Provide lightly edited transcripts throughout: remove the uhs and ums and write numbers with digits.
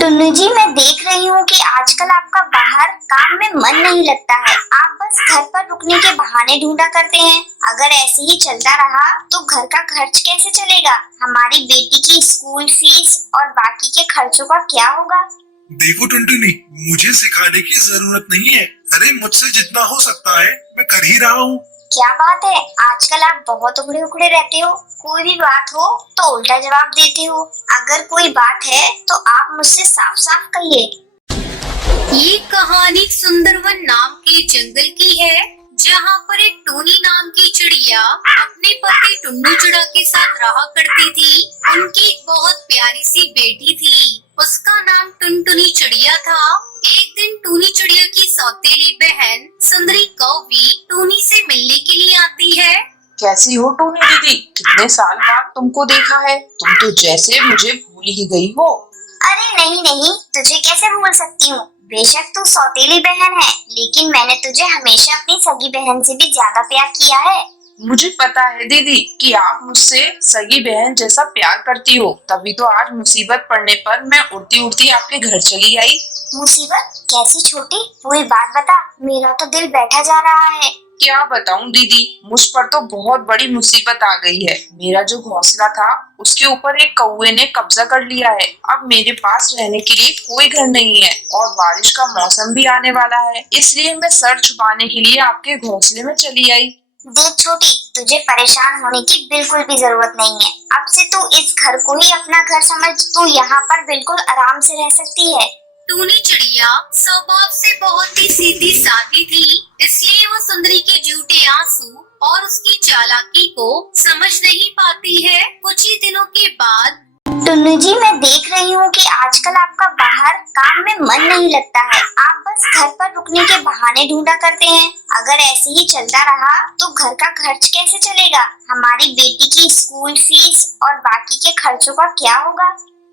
टुन्नू जी, मैं देख रही हूँ कि आजकल आपका बाहर काम में मन नहीं लगता है। आप बस घर पर रुकने के बहाने ढूंढा करते हैं। अगर ऐसे ही चलता रहा तो घर का खर्च कैसे चलेगा? हमारी बेटी की स्कूल फीस और बाकी के खर्चों का क्या होगा? देखो टुनटुनी, मुझे सिखाने की जरूरत नहीं है। अरे मुझसे जितना हो सकता है मैं कर ही रहा हूँ। क्या बात है, आजकल आप बहुत उखड़े उखड़े रहते हो। कोई भी बात हो तो उल्टा जवाब देते हो। अगर कोई बात है तो आप मुझसे साफ साफ कहिए। ये कहानी सुंदरवन नाम के जंगल की है, जहाँ पर एक टोनी नाम की चिड़िया अपने पति टुन्नू चिड़ा के साथ रहा करती थी। उनकी एक बहुत प्यारी सी बेटी थी, उसका नाम टुनटुनी चिड़िया था। एक दिन टूनी चिड़िया की सौतेली बहन सुंदरी कौवी टूनी से मिलने के लिए आती है। कैसी हो टूनी दीदी? कितने साल बाद तुमको देखा है। तुम तो जैसे मुझे भूल ही गई हो। अरे नहीं नहीं, तुझे कैसे भूल सकती हूँ। बेशक तू सौतेली बहन है, लेकिन मैंने तुझे हमेशा अपनी सगी बहन से भी ज्यादा प्यार किया है। मुझे पता है दीदी कि आप मुझसे सगी बहन जैसा प्यार करती हो, तभी तो आज मुसीबत पड़ने पर मैं उड़ती उड़ती आपके घर चली आई। मुसीबत? कैसी छोटी? पूरी बात बता, मेरा तो दिल बैठा जा रहा है। क्या बताऊं दीदी, मुझ पर तो बहुत बड़ी मुसीबत आ गई है। मेरा जो घोंसला था उसके ऊपर एक कौवे ने कब्जा कर लिया है। अब मेरे पास रहने के लिए कोई घर नहीं है और बारिश का मौसम भी आने वाला है, इसलिए मैं सर छुपाने के लिए आपके घोंसले में चली आई। देख छोटी, तुझे परेशान होने की बिल्कुल भी जरूरत नहीं है। अब से तू इस घर को ही अपना घर समझ। तू यहाँ पर बिल्कुल आराम से रह सकती है। टूनी चिड़िया स्वभाव से बहुत ही सीधी सादी थी, इसलिए वो सुंदरी के झूठे आंसू और उसकी चालाकी को समझ नहीं पाती है। कुछ ही दिनों के बाद टुन्नू जी, मैं देख रही हूँ कि आजकल आपका बाहर काम में मन नहीं लगता है। आप बस घर पर रुकने के बहाने ढूंढा करते हैं। अगर ऐसे ही चलता रहा तो घर का खर्च कैसे चलेगा? हमारी बेटी की स्कूल फीस और बाकी के खर्चों का क्या होगा?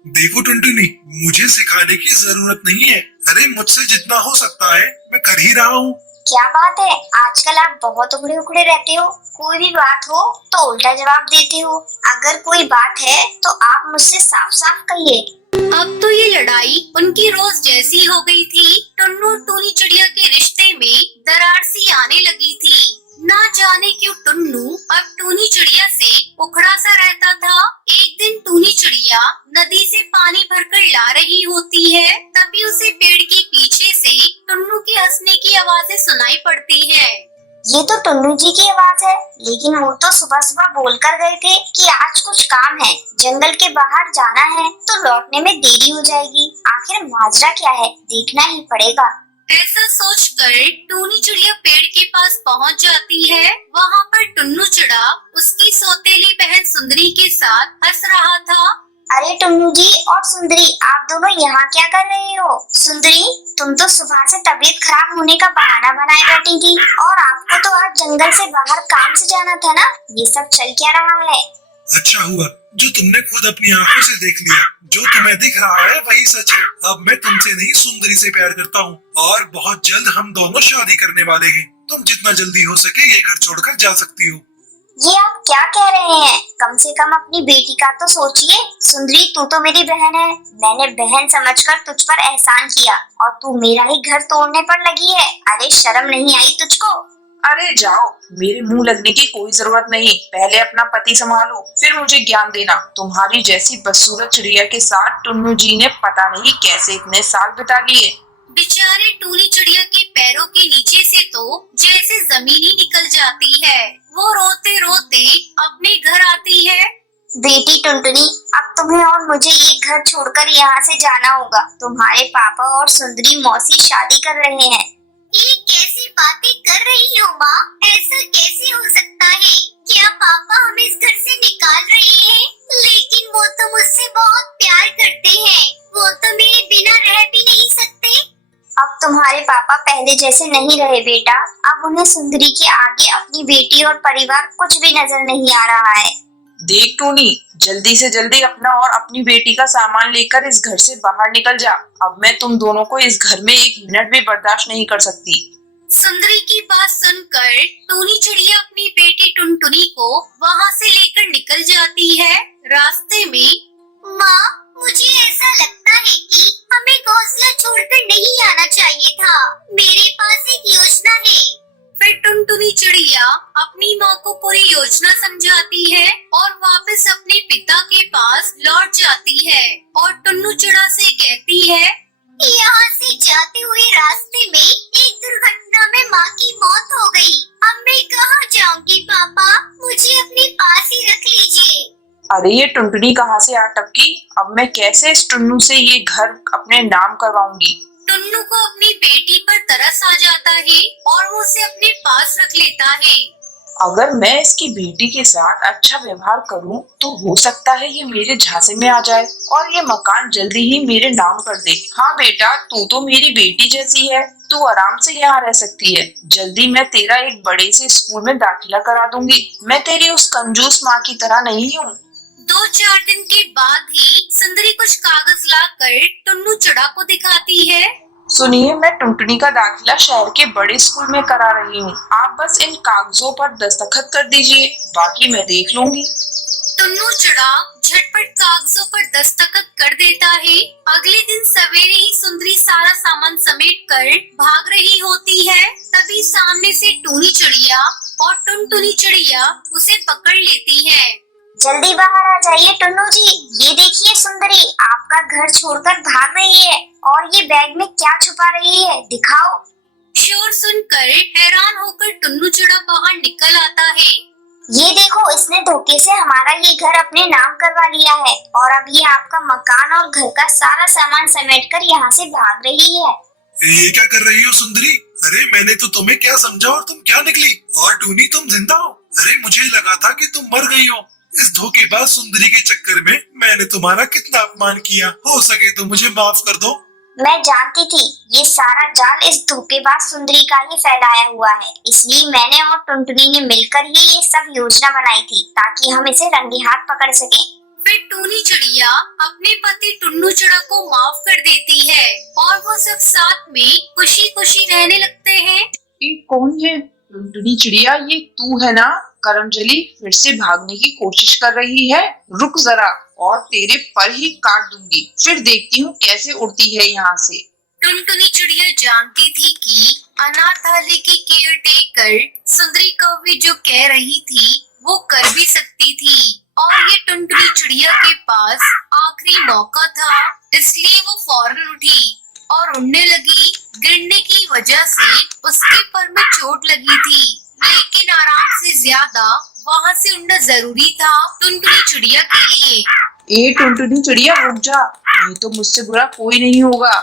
देखो टुनटुनी, मुझे सिखाने की जरूरत नहीं है। अरे मुझसे जितना हो सकता है मैं कर ही रहा हूँ। क्या बात है, आजकल आप बहुत उखड़े उखड़े रहते हो। कोई भी बात हो तो उल्टा जवाब देते हो। अगर कोई बात है तो आप मुझसे साफ साफ कहिए। अब तो ये लड़ाई उनकी रोज जैसी हो गई थी। टुन्नू टूनी चिड़िया के रिश्ते में दरार सी आने लगी थी। ना जाने क्यों टुन्नू अब टूनी चिड़िया से उखड़ा सा रहता था। एक दिन टूनी चिड़िया नदी से पानी भरकर ला रही होती है, तभी उसे पेड़ के पीछे से टुन्नू की हंसने की आवाजें सुनाई पड़ती है। ये तो टुन्नू जी की आवाज है, लेकिन वो तो सुबह सुबह बोल कर गए थे कि आज कुछ काम है, जंगल के बाहर जाना है, तो लौटने में देरी हो जाएगी। आखिर माजरा क्या है, देखना ही पड़ेगा। ऐसा सोचकर टूनी चिड़िया पेड़ के पास पहुंच जाती है। वहाँ पर टुन्नू चिड़ा उसकी सौतेली बहन सुंदरी के साथ हंस रहा था। अरे टुन्नू जी और सुंदरी, आप दोनों यहाँ क्या कर रहे हो? सुंदरी, तुम तो सुबह से तबीयत खराब होने का बहाना बनाए बैठी थी, और आपको तो आज जंगल से बाहर काम से जाना था ना। ये सब चल क्या रहा है? अच्छा हुआ जो तुमने खुद अपनी आंखों से देख लिया। जो तुम्हें दिख रहा है वही सच है। अब मैं तुमसे नहीं सुंदरी से प्यार करता हूँ, और बहुत जल्द हम दोनों शादी करने वाले हैं। तुम जितना जल्दी हो सके ये घर छोड़कर जा सकती हो। ये आप क्या कह रहे हैं? कम से कम अपनी बेटी का तो सोचिए। सुंदरी, तू तो मेरी बहन है। मैंने बहन समझकर तुझ पर एहसान किया, और तू मेरा ही घर तोड़ने पर लगी है। अरे शर्म नहीं आई तुझको? अरे जाओ, मेरे मुंह लगने की कोई जरूरत नहीं। पहले अपना पति संभालो, फिर मुझे ज्ञान देना। तुम्हारी जैसी बदसूरत चिड़िया के साथ टुन्नू जी ने पता नहीं कैसे इतने साल बिता लिए। बेचारे टूनी चिड़िया के पैरों के नीचे से तो जैसे जमीन ही निकल जाती है। वो रोते रोते अपने घर आती है। बेटी टुनटुनी, अब तुम्हें और मुझे ये घर छोड़कर यहाँ से जाना होगा। तुम्हारे पापा और सुंदरी मौसी शादी कर रहे हैं। ये कैसी बातें कर रही हो माँ? ऐसा कैसे हो सकता है? क्या पापा हमें इस घर से निकाल रहे हैं? लेकिन वो तो मुझसे बहुत प्यार करते हैं। वो तो मेरे बिना रह भी नहीं सकते। अब तुम्हारे पापा पहले जैसे नहीं रहे बेटा। अब उन्हें सुंदरी के आगे अपनी बेटी और परिवार कुछ भी नजर नहीं आ रहा है। देख टूनी, जल्दी से जल्दी अपना और अपनी बेटी का सामान लेकर इस घर से बाहर निकल जा। अब मैं तुम दोनों को इस घर में एक मिनट भी बर्दाश्त नहीं कर सकती। सुंदरी की बात सुनकर टूनी चिड़िया अपनी बेटी टुनटुनी को वहाँ से लेकर निकल जाती है। रास्ते में माँ, मुझे ऐसा लगता है कि हम चिड़िया अपनी माँ को पूरी योजना समझाती है और वापस अपने पिता के पास लौट जाती है और टुन्नू चिड़ा से कहती है, यहाँ से जाते हुए रास्ते में एक दुर्घटना में माँ की मौत हो गई। अब मैं कहाँ जाऊँगी पापा, मुझे अपने पास ही रख लीजिए। अरे ये टुनटुनी कहाँ से आ टपकी, अब मैं कैसे इस टुन्नू से ये घर अपने नाम करवाऊंगी। टुन्नू को अपनी बेटी पर तरस आ जाता है और वो उसे अपने पास रख लेता है। अगर मैं इसकी बेटी के साथ अच्छा व्यवहार करूं तो हो सकता है ये मेरे झांसे में आ जाए और ये मकान जल्दी ही मेरे नाम कर दे। हाँ बेटा, तू तो मेरी बेटी जैसी है, तू आराम से यहाँ रह सकती है। जल्दी मैं तेरा एक बड़े से स्कूल में दाखिला करा दूंगी। मैं तेरी उस कंजूस माँ की तरह नहीं हूँ। 2-4 दिन के बाद ही सुंदरी कुछ कागज लाकर टुन्नू चिड़ा को दिखाती है। सुनिए, मैं टुनटुनी का दाखिला शहर के बड़े स्कूल में करा रही हूँ। आप बस इन कागजों पर दस्तखत कर दीजिए, बाकी मैं देख लूंगी। टुन्नू चिड़ा झटपट कागजों पर दस्तखत कर देता है। अगले दिन सवेरे ही सुंदरी सारा सामान समेट कर भाग रही होती है। तभी सामने से टूनी चिड़िया और टुनटुनी चिड़िया उसे पकड़ लेती है। जल्दी बाहर आ जाइए टुन्नू जी, ये देखिए सुंदरी आपका घर छोड़कर भाग रही है और ये बैग में क्या छुपा रही है, दिखाओ। शोर सुनकर हैरान होकर टुन्नू चिड़ा बाहर निकल आता है। ये देखो, इसने धोखे से हमारा ये घर अपने नाम करवा लिया है और अब ये आपका मकान और घर का सारा सामान समेट कर यहाँ से भाग रही है। ये क्या कर रही हो सुंदरी? अरे मैंने तो तुम्हें क्या समझा और तुम क्या निकली? और टूनी तुम जिंदा हो? अरे मुझे लगा था कि तुम मर गई हो। इस धोखेबाज सुंदरी के चक्कर में मैंने तुम्हारा कितना अपमान किया। हो सके तो मुझे माफ कर दो। मैं जानती थी ये सारा जाल इस धोखेबाज सुंदरी का ही फैलाया हुआ है, इसलिए मैंने और टुनटुनी ने मिलकर ही ये सब योजना बनाई थी ताकि हम इसे रंगे हाथ पकड़ सकें। फिर टूनी चिड़िया अपने पति टुन्नू चिड़ा को माफ कर देती है और वो सब साथ में खुशी खुशी रहने लगते हैं। ये कौन है? टुनटुनी चिड़िया, ये तू है ना? करंजली फिर से भागने की कोशिश कर रही है। रुक जरा, और तेरे पर ही काट दूंगी, फिर देखती हूँ कैसे उड़ती है यहाँ से। टुनटुनी चिड़िया जानती थी कि अनाथालय की केयर टेकर सुंदरी कौवी जो कह रही थी वो कर भी सकती थी और ये टुनटुनी चिड़िया के पास आखिरी मौका था, इसलिए वो फौरन उठी और उड़ने लगी। गिरने की वजह से उसके पर में चोट लगी थी, लेकिन आराम से ज्यादा वहाँ से उड़ना जरूरी था टुनटुनी चिड़िया के लिए। ए टुनटुनी चिड़िया, रुक जा, नहीं तो मुझसे बुरा कोई नहीं होगा।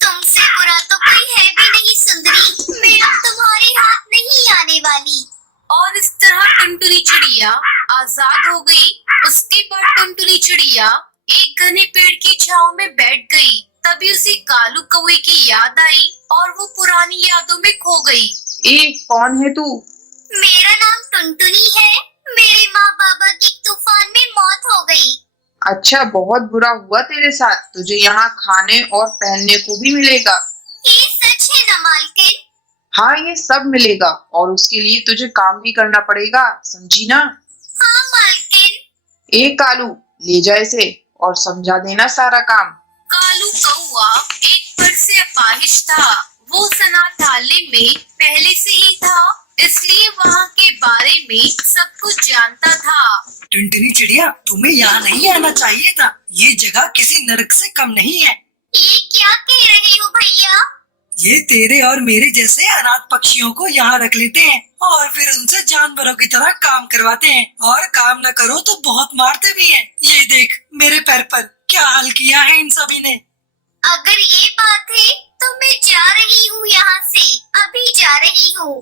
तुमसे बुरा तो कोई है भी नहीं सुंदरी, मैं अब तुम्हारे हाथ नहीं आने वाली। और इस तरह टुनटुनी चिड़िया आजाद हो गई। उसके बाद टुनटुनी चिड़िया एक घने पेड़ की छांव में बैठ गई। तभी उसे कालू कौवे की याद आई और वो पुरानी यादों में खो गई। ए कौन है तू? मेरा नाम टुनटुनी है, मेरे माँ बाबा की तूफान में मौत हो गई। अच्छा, बहुत बुरा हुआ तेरे साथ, तुझे यहाँ खाने और पहनने को भी मिलेगा। ये सच है ना मालकिन? हाँ, ये सब मिलेगा और उसके लिए तुझे काम भी करना पड़ेगा, समझी ना? हाँ मालकिन। ए कालू, ले जा इसे और समझा देना सारा काम। कालू कौवा एक पर से अपाहिज था। वो अनाथालय में पहले से ही था, इसलिए वहाँ के बारे में सब कुछ जानता था। टुनटुनी चिड़िया, तुम्हें यहाँ नहीं आना चाहिए था। ये जगह किसी नरक से कम नहीं है। ये क्या कह रहे हो भैया? ये तेरे और मेरे जैसे अनाथ पक्षियों को यहाँ रख लेते हैं और फिर उनसे जानवरों की तरह काम करवाते हैं, और काम न करो तो बहुत मारते भी हैं। ये देख मेरे पैर पर क्या हाल किया है इन सभी ने। अगर ये बात है तो मैं जा रही हूँ यहाँ से, अभी जा रही हूँ।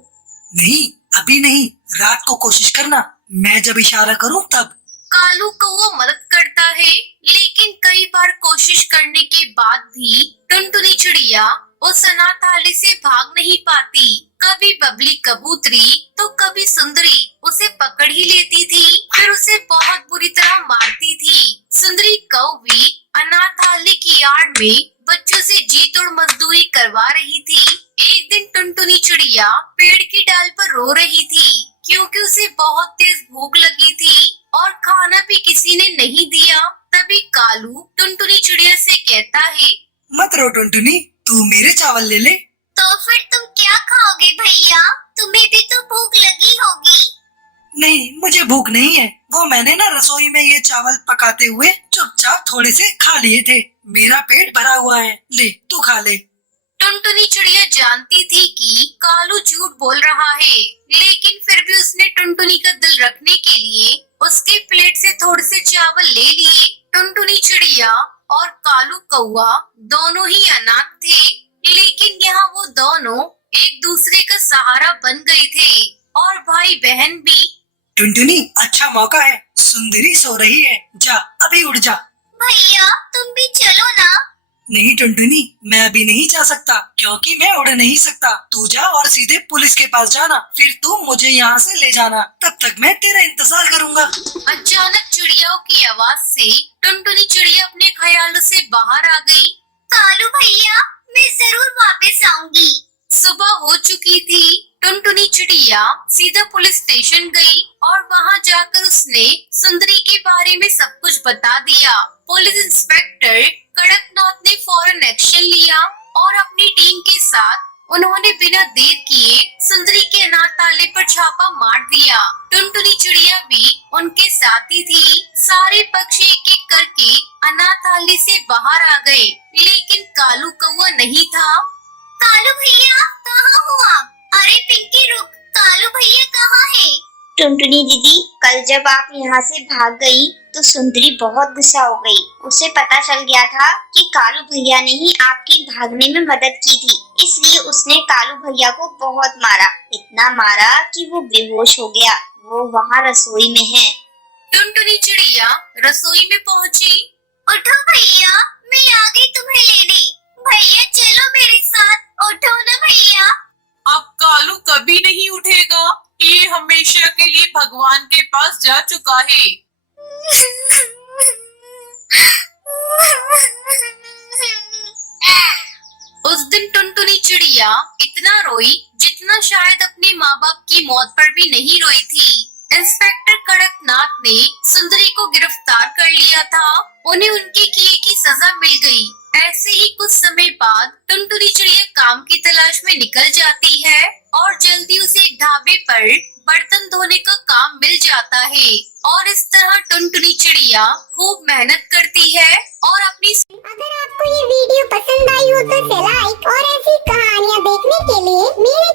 नहीं, अभी नहीं, रात को कोशिश करना, मैं जब इशारा करूँ तब। कालू को वो मदद करता है, लेकिन कई बार कोशिश करने के बाद भी टुनटुनी चिड़िया उस अनाथालय से भाग नहीं पाती। कभी बबली कबूतरी तो कभी सुंदरी उसे पकड़ ही लेती थी, फिर उसे बहुत बुरी तरह मारती थी। सुंदरी कौवी अनाथालय की आड़ में बच्चों से जी तोड़ मजदूरी करवा रही थी। एक दिन टुनटुनी चिड़िया पेड़ की डाल पर रो रही थी क्योंकि उसे बहुत तेज भूख लगी थी और खाना भी किसी ने नहीं दिया। तभी कालू टुनटुनी चिड़िया से कहता है, मत रो टुनटुनी, तू मेरे चावल ले ले। तो फिर तुम क्या खाओगे भैया? तुम्हें भी तो भूख लगी होगी। नहीं, मुझे भूख नहीं है। वो मैंने ना रसोई में ये चावल पकाते हुए चुपचाप थोड़े से खा लिए थे। मेरा पेट भरा हुआ है, ले तू खा ले। टुनटुनी चिड़िया जानती थी कि कालू झूठ बोल रहा है, लेकिन फिर भी उसने टुनटुनी का दिल रखने के लिए उसके प्लेट से थोड़े से चावल ले लिए। टुनटुनी चिड़िया और कालू कौआ दोनों ही अनाथ थे, लेकिन यहाँ वो दोनों एक दूसरे का सहारा बन गए थे और भाई बहन भी। टुनटुनी, अच्छा मौका है, सुंदरी सो रही है, जा अभी उठ जा। भैया तुम भी चलो ना। नहीं टुनटुनी, मैं अभी नहीं जा सकता क्योंकि मैं उड़ नहीं सकता। तू जा और सीधे पुलिस के पास जाना, फिर तू मुझे यहाँ से ले जाना। तब तक मैं तेरा इंतजार करूँगा। अचानक चिड़ियाओं की आवाज से टुनटुनी चिड़िया अपने ख्यालों से बाहर आ गई। कालू भैया, मैं जरूर वापस आऊंगी। सुबह हो चुकी थी। टुनटुनी चिड़िया सीधा पुलिस स्टेशन गई और वहां जाकर उसने सुंदरी के बारे में सब कुछ बता दिया। पुलिस इंस्पेक्टर कड़कनाथ ने फौरन एक्शन लिया और अपनी टीम के साथ उन्होंने बिना देर किए सुंदरी के अनाथालय पर छापा मार दिया। टुनटुनी चिड़िया भी उनके साथ ही थी। सारे पक्षी एक एक करके अनाथालय से बाहर आ गए, लेकिन कालू कौआ नहीं था। कालू भैया कहाँ हो आप? अरे पिंकी रुक, कालू भैया कहाँ है? टुनटुनी दीदी, कल जब आप यहाँ से भाग गई तो सुंदरी बहुत गुस्सा हो गई। उसे पता चल गया था कि कालू भैया ने ही आपकी भागने में मदद की थी, इसलिए उसने कालू भैया को बहुत मारा, इतना मारा कि वो बेहोश हो गया। वो वहाँ रसोई में है। टुनटुनी चिड़िया रसोई में पहुँची। उठो भैया, मैं आ गई तुम्हें लेने। भैया चलो मेरे साथ, उठो ना भैया। अब कालू कभी नहीं उठेगा, ये हमेशा के लिए भगवान के पास जा चुका है। उस दिन टुनटुनी चिड़िया इतना रोई जितना शायद अपने माँ बाप की मौत पर भी नहीं रोई थी। इंस्पेक्टर कड़कनाथ ने सुंदरी को गिरफ्तार कर लिया था। उन्हें उनके किए की सजा मिल गई। ऐसे ही कुछ समय बाद टुनटुनी चिड़िया काम की तलाश में निकल जाती है और जल्दी उसे एक ढाबे पर बर्तन धोने का काम मिल जाता है और इस तरह टुनटुनी चिड़िया खूब मेहनत करती है और अपनी। अगर आपको ये वीडियो पसंद आई हो तो लाइक और ऐसी कहानियाँ देखने के लिए मेरे